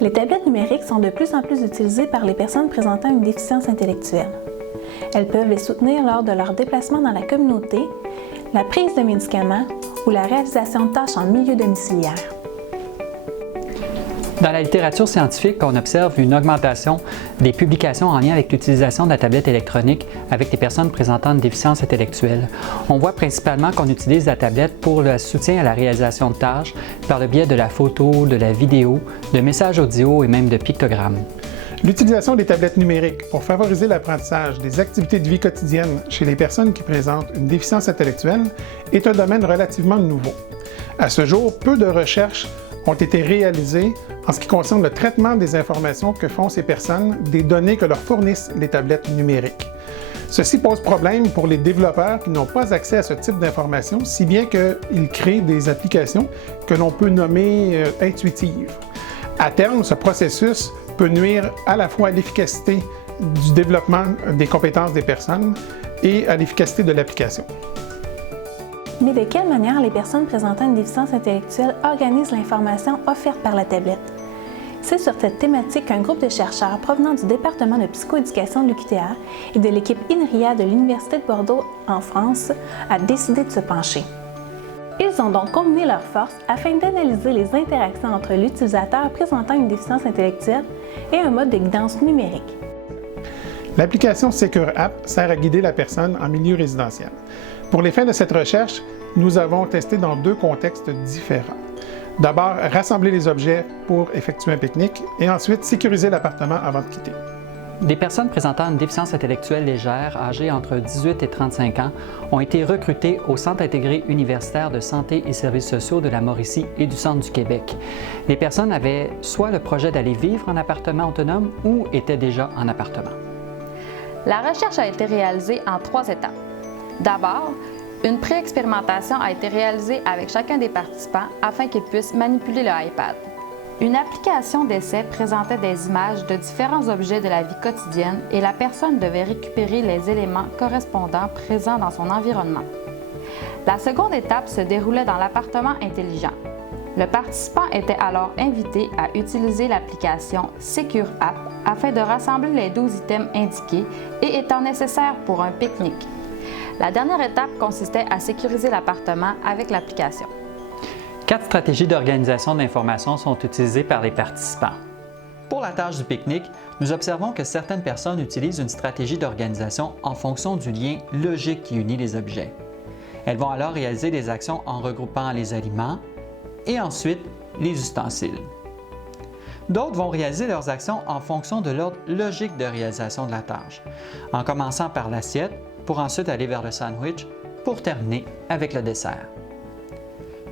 Les tablettes numériques sont de plus en plus utilisées par les personnes présentant une déficience intellectuelle. Elles peuvent les soutenir lors de leur déplacement dans la communauté, la prise de médicaments ou la réalisation de tâches en milieu domiciliaire. Dans la littérature scientifique, on observe une augmentation des publications en lien avec l'utilisation de la tablette électronique avec les personnes présentant une déficience intellectuelle. On voit principalement qu'on utilise la tablette pour le soutien à la réalisation de tâches par le biais de la photo, de la vidéo, de messages audio et même de pictogrammes. L'utilisation des tablettes numériques pour favoriser l'apprentissage des activités de vie quotidienne chez les personnes qui présentent une déficience intellectuelle est un domaine relativement nouveau. À ce jour, peu de recherches ont été réalisées en ce qui concerne le traitement des informations que font ces personnes des données que leur fournissent les tablettes numériques. Ceci pose problème pour les développeurs qui n'ont pas accès à ce type d'informations, si bien qu'ils créent des applications que l'on peut nommer intuitives. À terme, ce processus peut nuire à la fois à l'efficacité du développement des compétences des personnes et à l'efficacité de l'application. Mais de quelle manière les personnes présentant une déficience intellectuelle organisent l'information offerte par la tablette? C'est sur cette thématique qu'un groupe de chercheurs provenant du département de psychoéducation de l'UQTR et de l'équipe INRIA de l'Université de Bordeaux en France a décidé de se pencher. Ils ont donc combiné leurs forces afin d'analyser les interactions entre l'utilisateur présentant une déficience intellectuelle et un mode de guidance numérique. L'application Secure App sert à guider la personne en milieu résidentiel. Pour les fins de cette recherche, nous avons testé dans deux contextes différents. D'abord, rassembler les objets pour effectuer un pique-nique et ensuite sécuriser l'appartement avant de quitter. Des personnes présentant une déficience intellectuelle légère, âgées entre 18 et 35 ans, ont été recrutées au Centre intégré universitaire de santé et services sociaux de la Mauricie et du Centre du Québec. Les personnes avaient soit le projet d'aller vivre en appartement autonome ou étaient déjà en appartement. La recherche a été réalisée en 3 étapes. D'abord, une pré-expérimentation a été réalisée avec chacun des participants afin qu'ils puissent manipuler le iPad. Une application d'essai présentait des images de différents objets de la vie quotidienne et la personne devait récupérer les éléments correspondants présents dans son environnement. La seconde étape se déroulait dans l'appartement intelligent. Le participant était alors invité à utiliser l'application Secure App afin de rassembler les 12 items indiqués et étant nécessaire pour un pique-nique. La dernière étape consistait à sécuriser l'appartement avec l'application. 4 stratégies d'organisation d'information sont utilisées par les participants. Pour la tâche du pique-nique, nous observons que certaines personnes utilisent une stratégie d'organisation en fonction du lien logique qui unit les objets. Elles vont alors réaliser des actions en regroupant les aliments et ensuite les ustensiles. D'autres vont réaliser leurs actions en fonction de l'ordre logique de réalisation de la tâche, en commençant par l'assiette pour ensuite aller vers le sandwich pour terminer avec le dessert.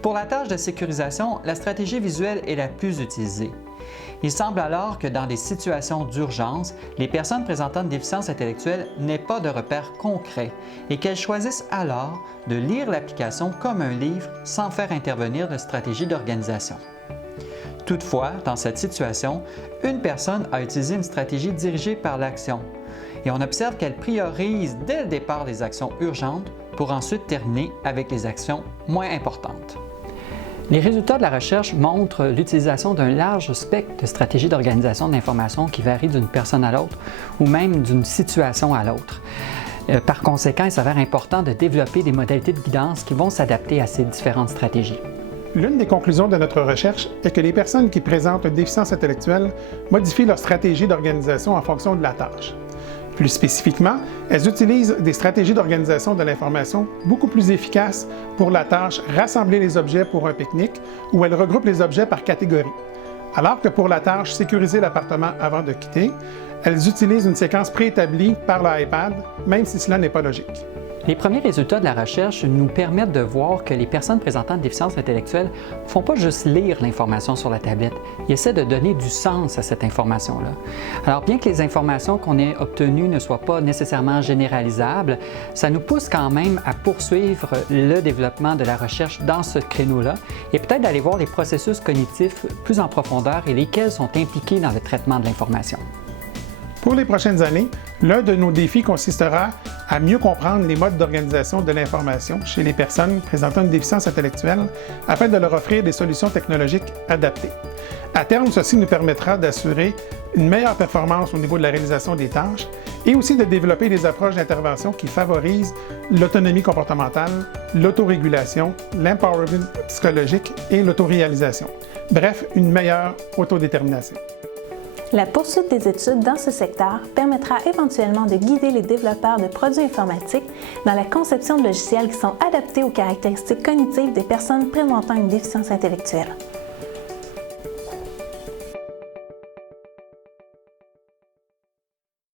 Pour la tâche de sécurisation, la stratégie visuelle est la plus utilisée. Il semble alors que dans des situations d'urgence, les personnes présentant une déficience intellectuelle n'aient pas de repères concrets et qu'elles choisissent alors de lire l'application comme un livre sans faire intervenir de stratégie d'organisation. Toutefois, dans cette situation, une personne a utilisé une stratégie dirigée par l'action et on observe qu'elle priorise dès le départ les actions urgentes pour ensuite terminer avec les actions moins importantes. Les résultats de la recherche montrent l'utilisation d'un large spectre de stratégies d'organisation de l'information qui varient d'une personne à l'autre ou même d'une situation à l'autre. Par conséquent, il s'avère important de développer des modalités de guidance qui vont s'adapter à ces différentes stratégies. L'une des conclusions de notre recherche est que les personnes qui présentent une déficience intellectuelle modifient leur stratégie d'organisation en fonction de la tâche. Plus spécifiquement, elles utilisent des stratégies d'organisation de l'information beaucoup plus efficaces pour la tâche rassembler les objets pour un pique-nique où elles regroupent les objets par catégorie. Alors que pour la tâche sécuriser l'appartement avant de quitter, elles utilisent une séquence préétablie par l'iPad, même si cela n'est pas logique. Les premiers résultats de la recherche nous permettent de voir que les personnes présentant une déficience intellectuelle ne font pas juste lire l'information sur la tablette, ils essaient de donner du sens à cette information-là. Alors bien que les informations qu'on ait obtenues ne soient pas nécessairement généralisables, ça nous pousse quand même à poursuivre le développement de la recherche dans ce créneau-là et peut-être d'aller voir les processus cognitifs plus en profondeur et lesquels sont impliqués dans le traitement de l'information. Pour les prochaines années, l'un de nos défis consistera à mieux comprendre les modes d'organisation de l'information chez les personnes présentant une déficience intellectuelle afin de leur offrir des solutions technologiques adaptées. À terme, ceci nous permettra d'assurer une meilleure performance au niveau de la réalisation des tâches et aussi de développer des approches d'intervention qui favorisent l'autonomie comportementale, l'autorégulation, l'empowerment psychologique et l'autoréalisation. Bref, une meilleure autodétermination. La poursuite des études dans ce secteur permettra éventuellement de guider les développeurs de produits informatiques dans la conception de logiciels qui sont adaptés aux caractéristiques cognitives des personnes présentant une déficience intellectuelle.